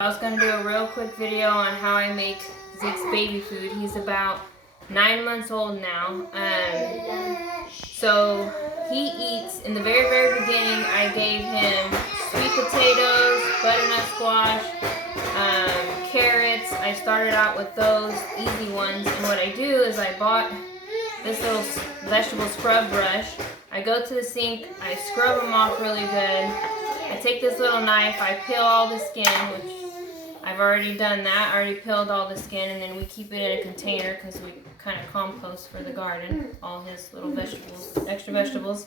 I was going to do a real quick video on how I make Zeke's baby food. He's about 9 months old now. So he eats, in the very beginning, I gave him sweet potatoes, butternut squash, carrots. I started out with those easy ones. And what I do is I bought this little vegetable scrub brush. I go to the sink, I scrub them off really good. I take this little knife, I peel all the skin, which I've already done that. I already peeled all the skin, and then we keep it in a container because we kind of compost for the garden, all his little vegetables, extra vegetables.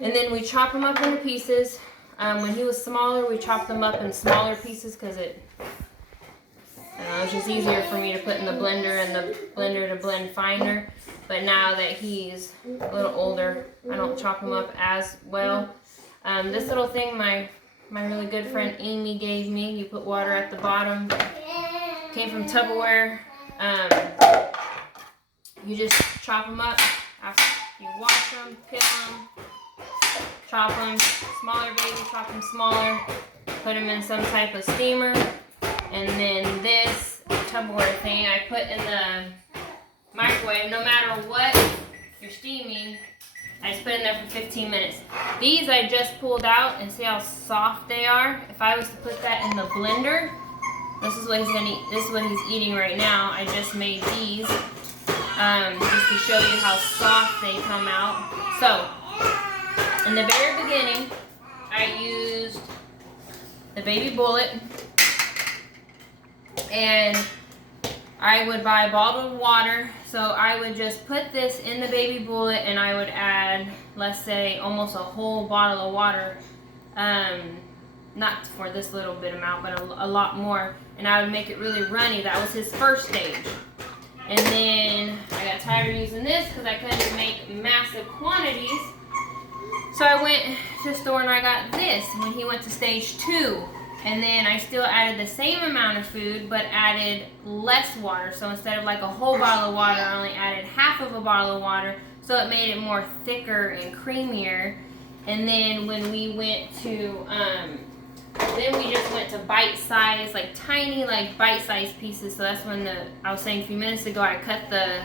And then we chop them up into pieces. When he was smaller, we chopped them up in smaller pieces because it was just easier for me to put in the blender and the blender to blend finer. But now that he's a little older, I don't chop them up as well. This little thing, my really good friend Amy gave me. You put water at the bottom. Came from Tupperware. You just chop them up. After you wash them, peel them, chop them. Smaller baby, chop them smaller. Put them in some type of steamer. And then this Tupperware thing I put in the microwave. No matter what you're steaming, I just put in there for 15 minutes. These I just pulled out, and see how soft they are? If I was to put that in the blender, this is what he's gonna eat. This is what he's eating right now. I just made these just to show you how soft they come out. So, in the very beginning, I used the Baby Bullet, and I would buy bottled water. So I would just put this in the Baby Bullet, and I would add, let's say, almost a whole bottle of water. Not for this little bit amount, but a lot more. And I would make it really runny. That was his first stage. And then I got tired of using this because I couldn't make massive quantities. So I went to the store and I got this when he went to stage 2. And then I still added the same amount of food, but added less water. So instead of like a whole bottle of water, I only added half of a bottle of water. So it made it more thicker and creamier. And then when we went to, then we just went to bite-sized, like tiny, like bite-sized pieces. So that's when I was saying a few minutes ago, I cut the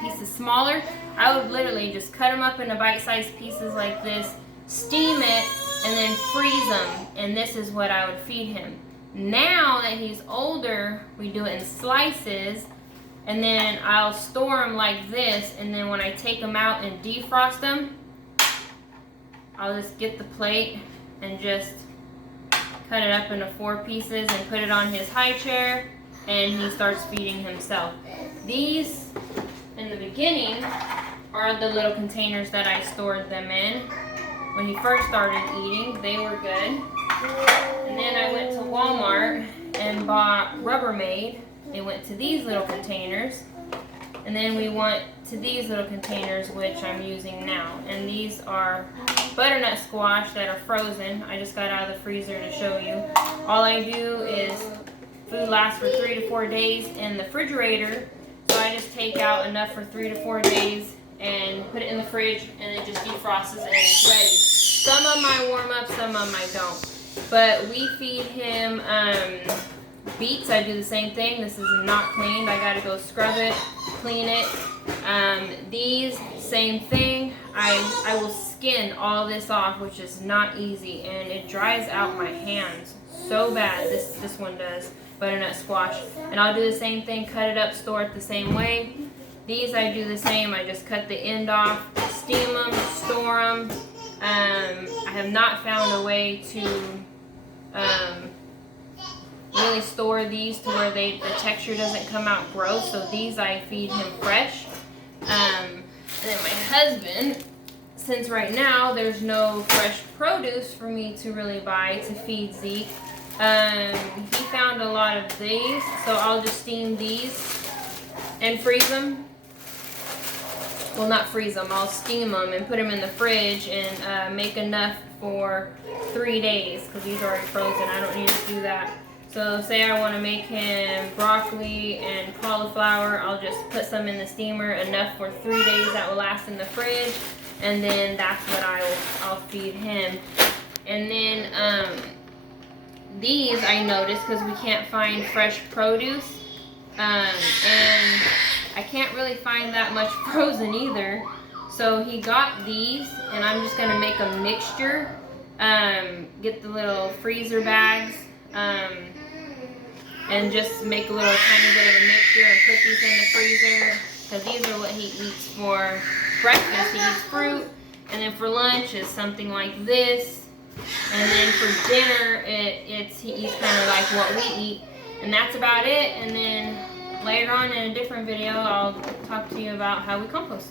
pieces smaller. I would literally just cut them up into bite-sized pieces like this, steam it, and then freeze them, and this is what I would feed him. Now that he's older, we do it in slices, and then I'll store them like this, and then when I take them out and defrost them, I'll just get the plate and just cut it up into 4 pieces and put it on his high chair, and he starts feeding himself. These, in the beginning, are the little containers that I stored them in. When he first started eating, they were good. And then I went to Walmart and bought Rubbermaid. They went to these little containers. And then we went to these little containers, which I'm using now. And these are butternut squash that are frozen. I just got out of the freezer to show you. All I do is, food lasts for 3 to 4 days in the refrigerator. So I just take out enough for 3 to 4 days and put it in the fridge, and it just defrosts and it's ready. Some of them I warm up, some of them I don't. But we feed him beets. I do the same thing. This is not cleaned. I gotta go scrub it, clean it. These, same thing. I will skin all this off, which is not easy, and it dries out my hands so bad. This one does, butternut squash. And I'll do the same thing, cut it up, store it the same way. These I do the same. I just cut the end off, steam them, store them. I have not found a way to really store these to where the texture doesn't come out gross. So these I feed him fresh. And then my husband, since right now there's no fresh produce for me to really buy to feed Zeke, he found a lot of these. So I'll just steam these and freeze them. Well, not freeze them, I'll steam them and put them in the fridge and make enough for 3 days because these are already frozen. I don't need to do that. So say I want to make him broccoli and cauliflower, I'll just put some in the steamer, enough for 3 days that will last in the fridge, and then that's what I'll feed him. And then these I noticed because we can't find fresh produce, and I can't really find that much frozen either. So he got these, and I'm just gonna make a mixture. Get the little freezer bags, and just make a little tiny bit of a mixture and put these in the freezer, because these are what he eats for breakfast. He eats fruit, and then for lunch is something like this, and then for dinner he eats kind of like what we eat, and that's about it. And then later on in a different video I'll talk to you about how we compost.